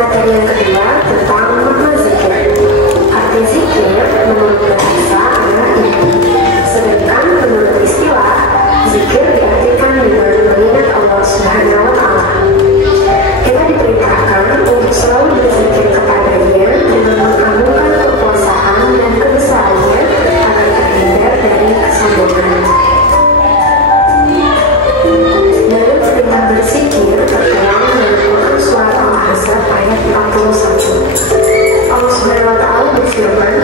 Materi yang kedua tentang makna zikir. Arti zikir menurut bahasa adalah ini. Sedangkan menurut istilah, zikir diartikan dengan mengingat Allah Subhanahu wa Ta'ala. Kita diperintahkan untuk selalu berzikir kepada-Nya dengan mengagungkan kekuasaan dan kebesarannya agar terhindar dari kesombongan. Dalam perintah berzikir tertuang dalam Quran Surat Al-Ahzab ayat 41. Allah Subhanahu wa Ta'ala berfirman,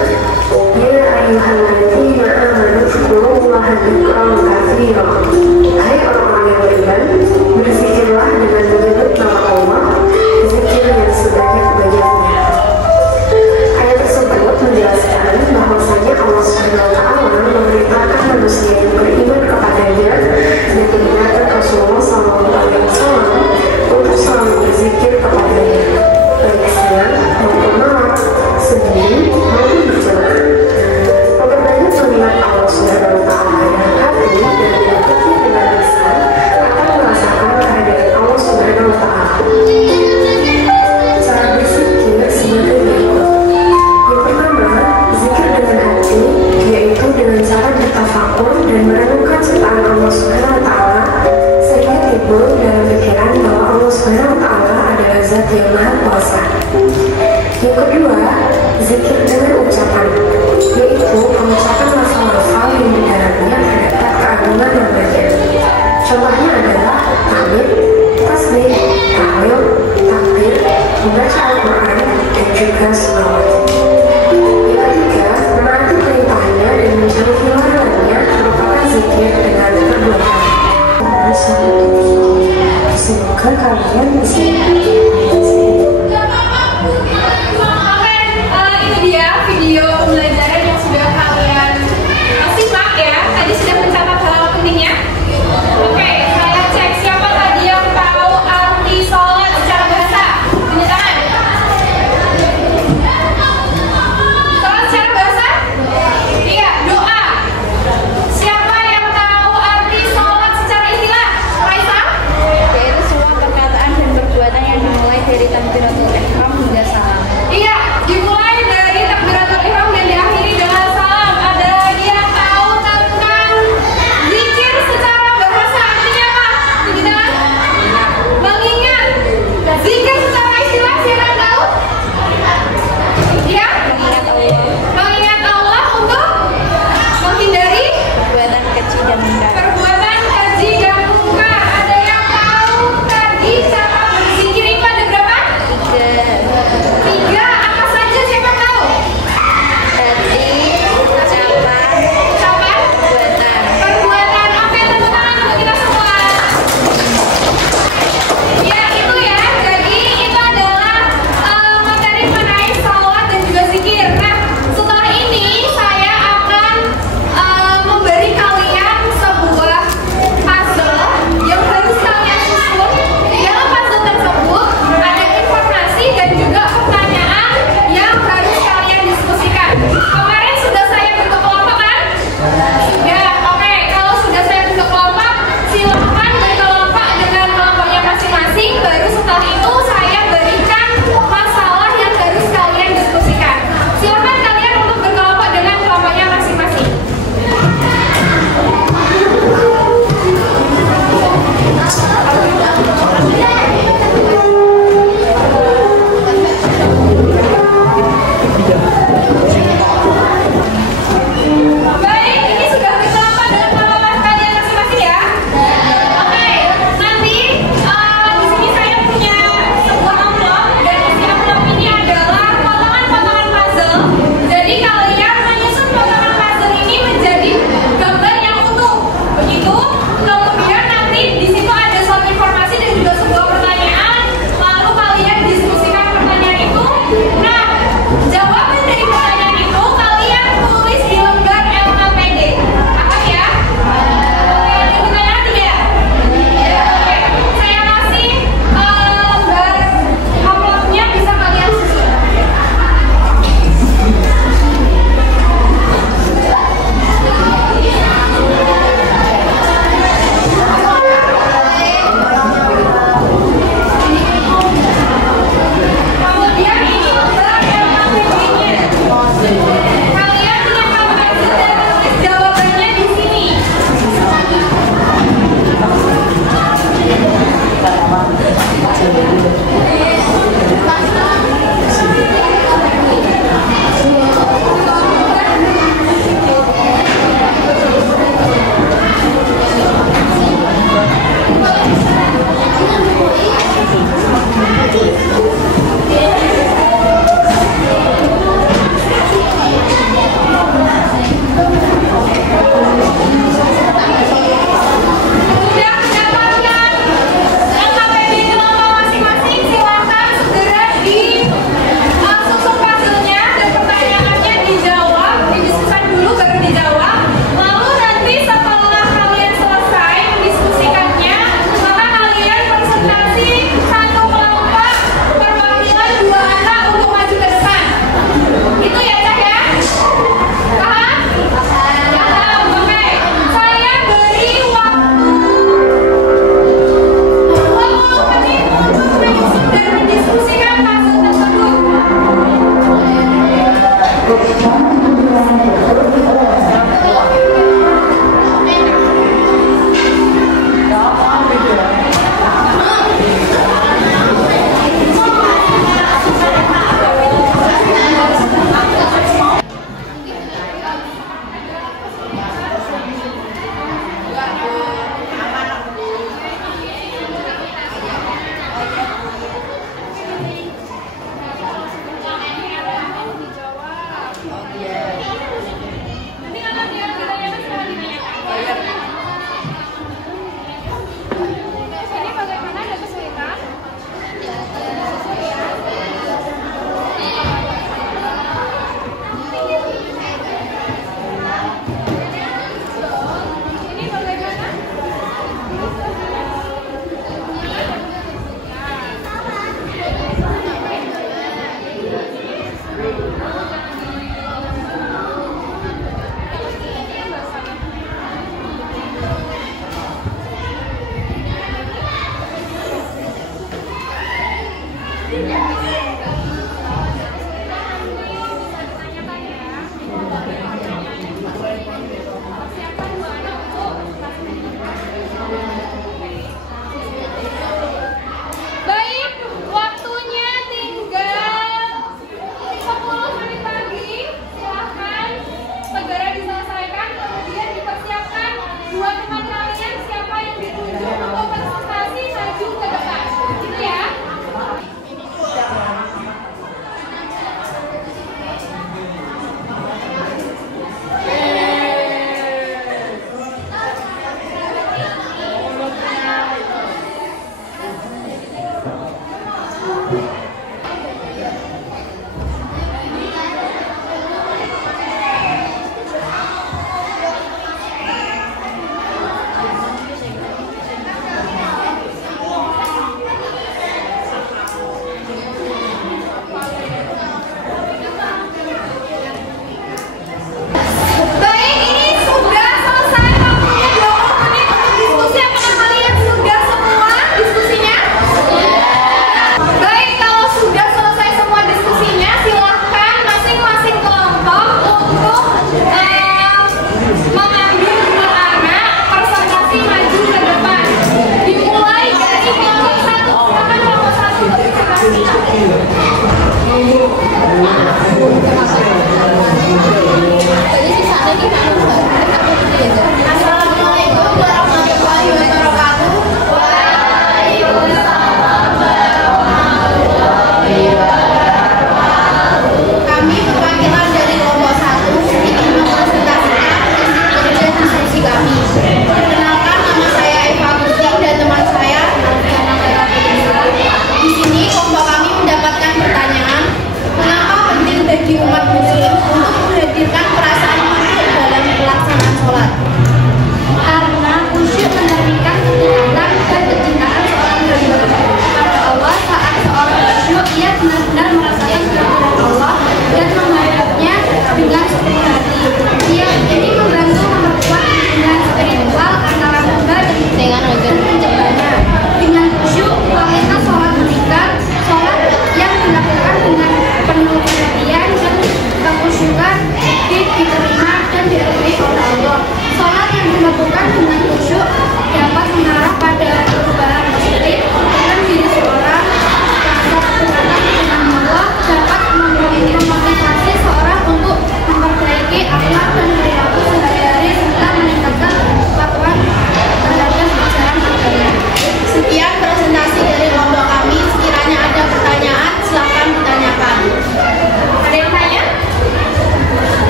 "Ya ayyuhalladzina amanu dzkurullaha dzikran katsiran." Hai orang-orang yang beriman, berzikirlah dengan menyebut nama Allah, zikir yang sebanyak-banyaknya. Ayat tersebut menjelaskan bahwasanya Allah Subhanahu wa Ta'ala memerintahkan manusia yang beriman kepada-Nya dan mengingatkan Rasulullah SAW untuk selalu berzikir kepada-Nya, baik siang maupun malam, sendiri maupun berjamaah. Memperbanyak mengingat Allah Subhanahu wa Ta'ala dalam hati dan menyebutnya dengan lisan akan merasakan kehadiran Allah Subhanahu wa Ta'ala. Cara berzikir sebagai berikut. Yang pertama, zikir dengan hati, yaitu dengan cara bertafakur dan merenungkan ciptaan Allah Subhanahu wa Ta'ala sehingga timbul dalam pikiran bahwa Allah Subhanahu wa Ta'ala adalah Zat yang Maha Kuasa. Yang kedua, zikir dengan ucapan, yaitu mengucapkan lafal-lafal yang di dalamnya terdapat keagungan namanya. Contohnya adalah tahmid, tasbih, tahlil, takbir, membaca Al-Quran, dan juga sholawat. Yang ketiga, menaati perintahnya dan menjauhi larangannya merupakan zikir dengan perbuatan. Semoga kalian bisa Itu dia video pembelajaran yang sudah kalian simak ya. Tadi sudah mencatat hal pentingnya. Oke, saya cek siapa tadi yang tahu arti sholat secara bahasa. Tunjuk tangan. Sholat secara bahasa? Iya, doa. Siapa yang tahu arti sholat secara istilah? Raisa? Yaitu semua perkataan dan perbuatan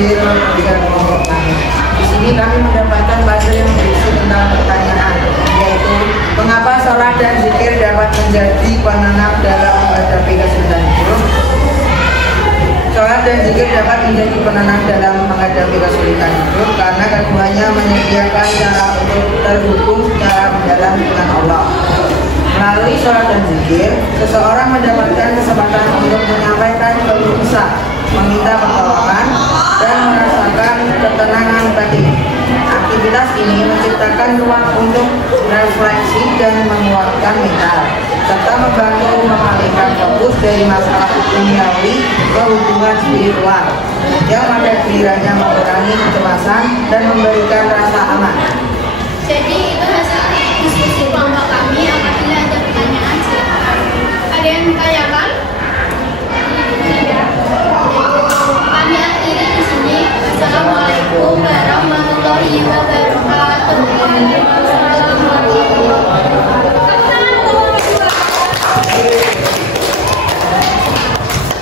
hadir memberikan kelompok kami. Di sini kami mendapatkan puzzle yang berisi tentang pertanyaan, yaitu mengapa sholat dan zikir dapat menjadi penenang dalam menghadapi kesulitan hidup. Sholat dan zikir dapat menjadi penenang dalam menghadapi kesulitan hidup karena keduanya menyediakan cara untuk terhubung secara mendalam dengan Allah. Melalui sholat dan zikir, seseorang mendapatkan kesempatan untuk menyampaikan keluh kesah, meminta pertolongan, dan merasakan ketenangan batin. Aktivitas ini menciptakan ruang untuk refleksi dan menguatkan mental, serta membantu mengalihkan fokus dari masalah duniawi ke hubungan spiritual, yang pada gilirannya mengurangi kecemasan dan memberikan rasa aman. Jadi itu hasil diskusi kelompok kami. Apabila ada pertanyaan silakan. Ada yang ditanyakan? Kami akhiri di sini. Assalamualaikum warahmatullahi wabarakatuh.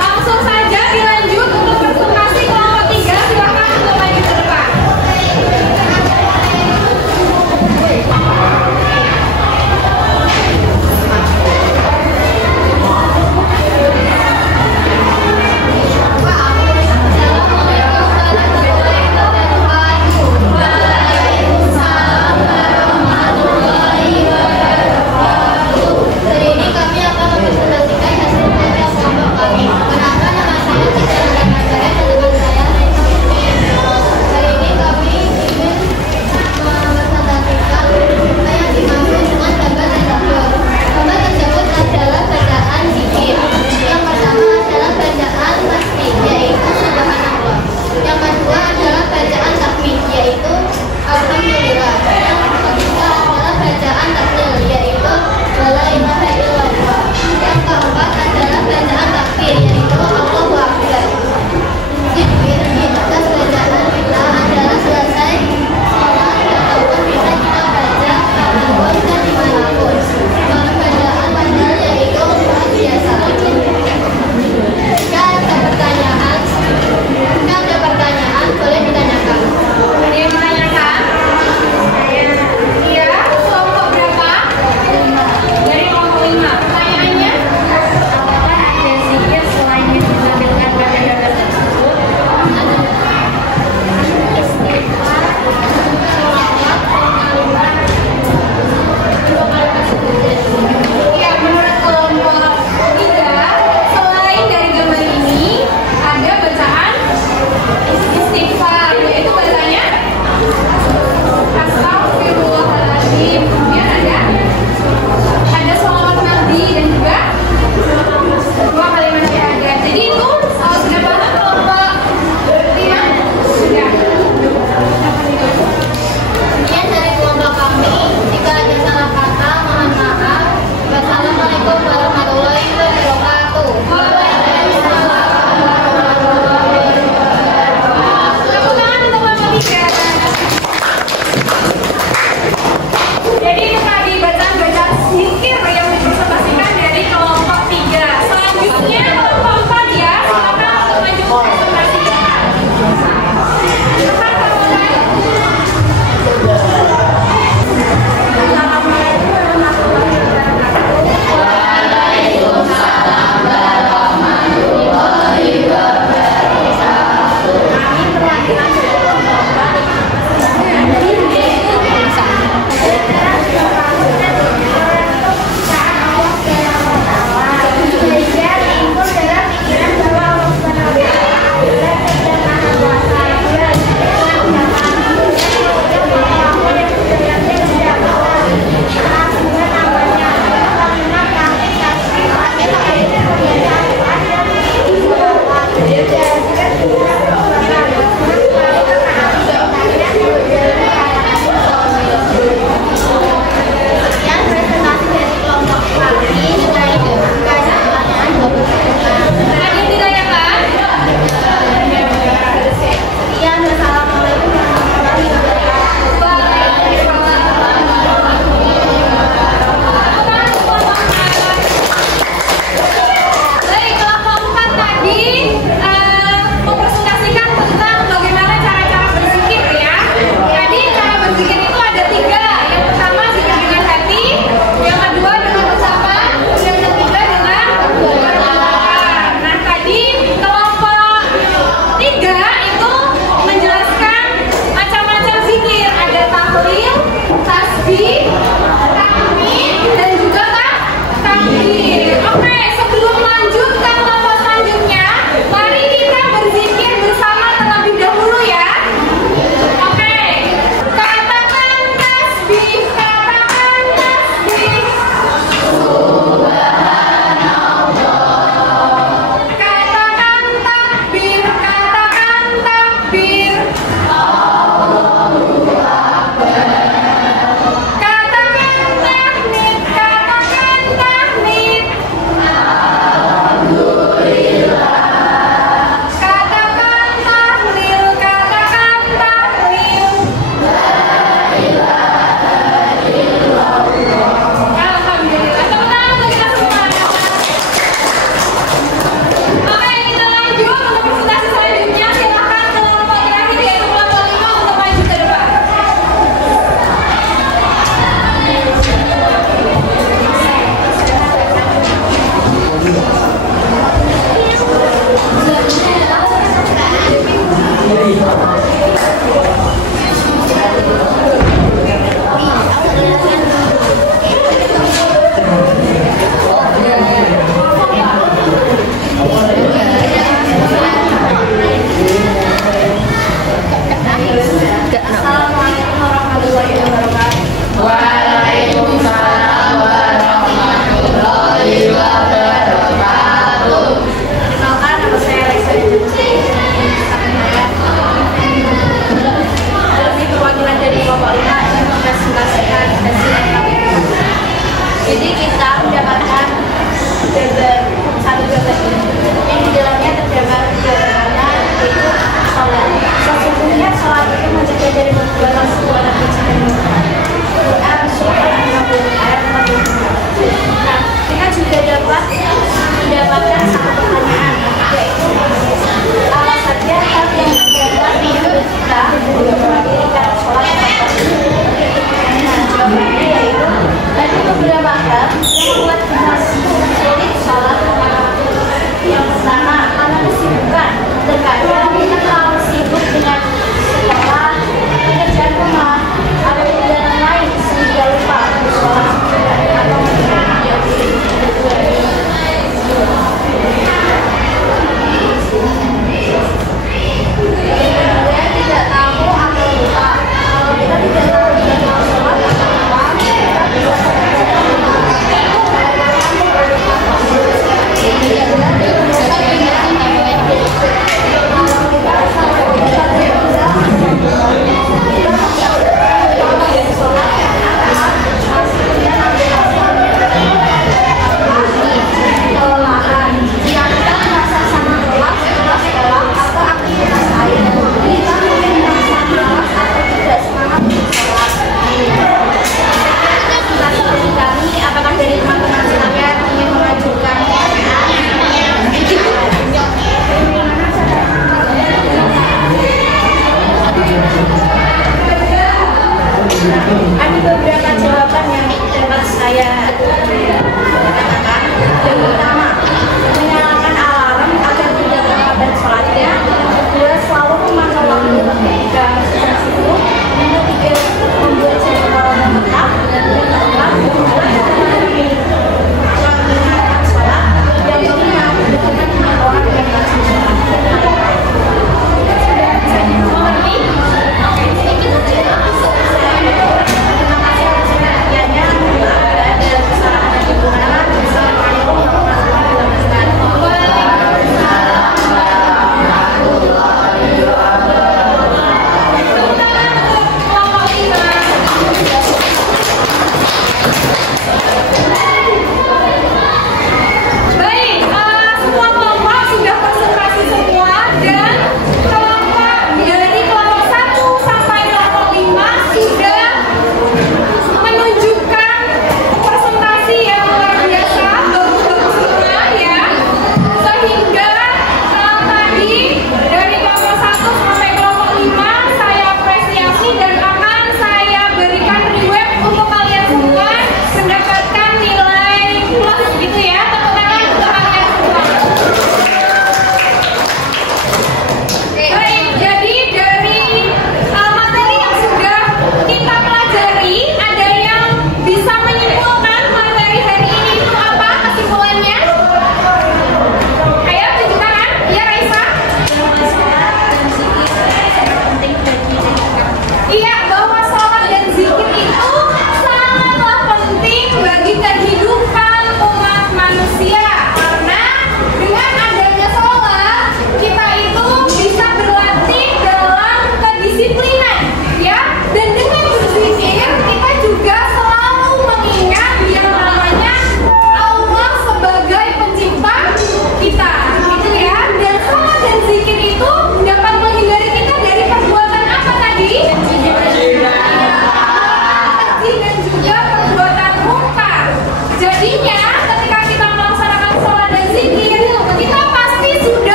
Langsung saja dilanjut untuk presentasi kelompok 3. Silakan untuk maju ke depan. dari buku dalam sebuah nabi Quran surat 60 ayat 40. Nah, kita juga dapat mendapatkan satu pertanyaan, yaitu apa saja hal yang terdapat di hidup kita mendirikan sholat tepat waktu. Nah, jawabannya yaitu ada beberapa hal yang membuat kita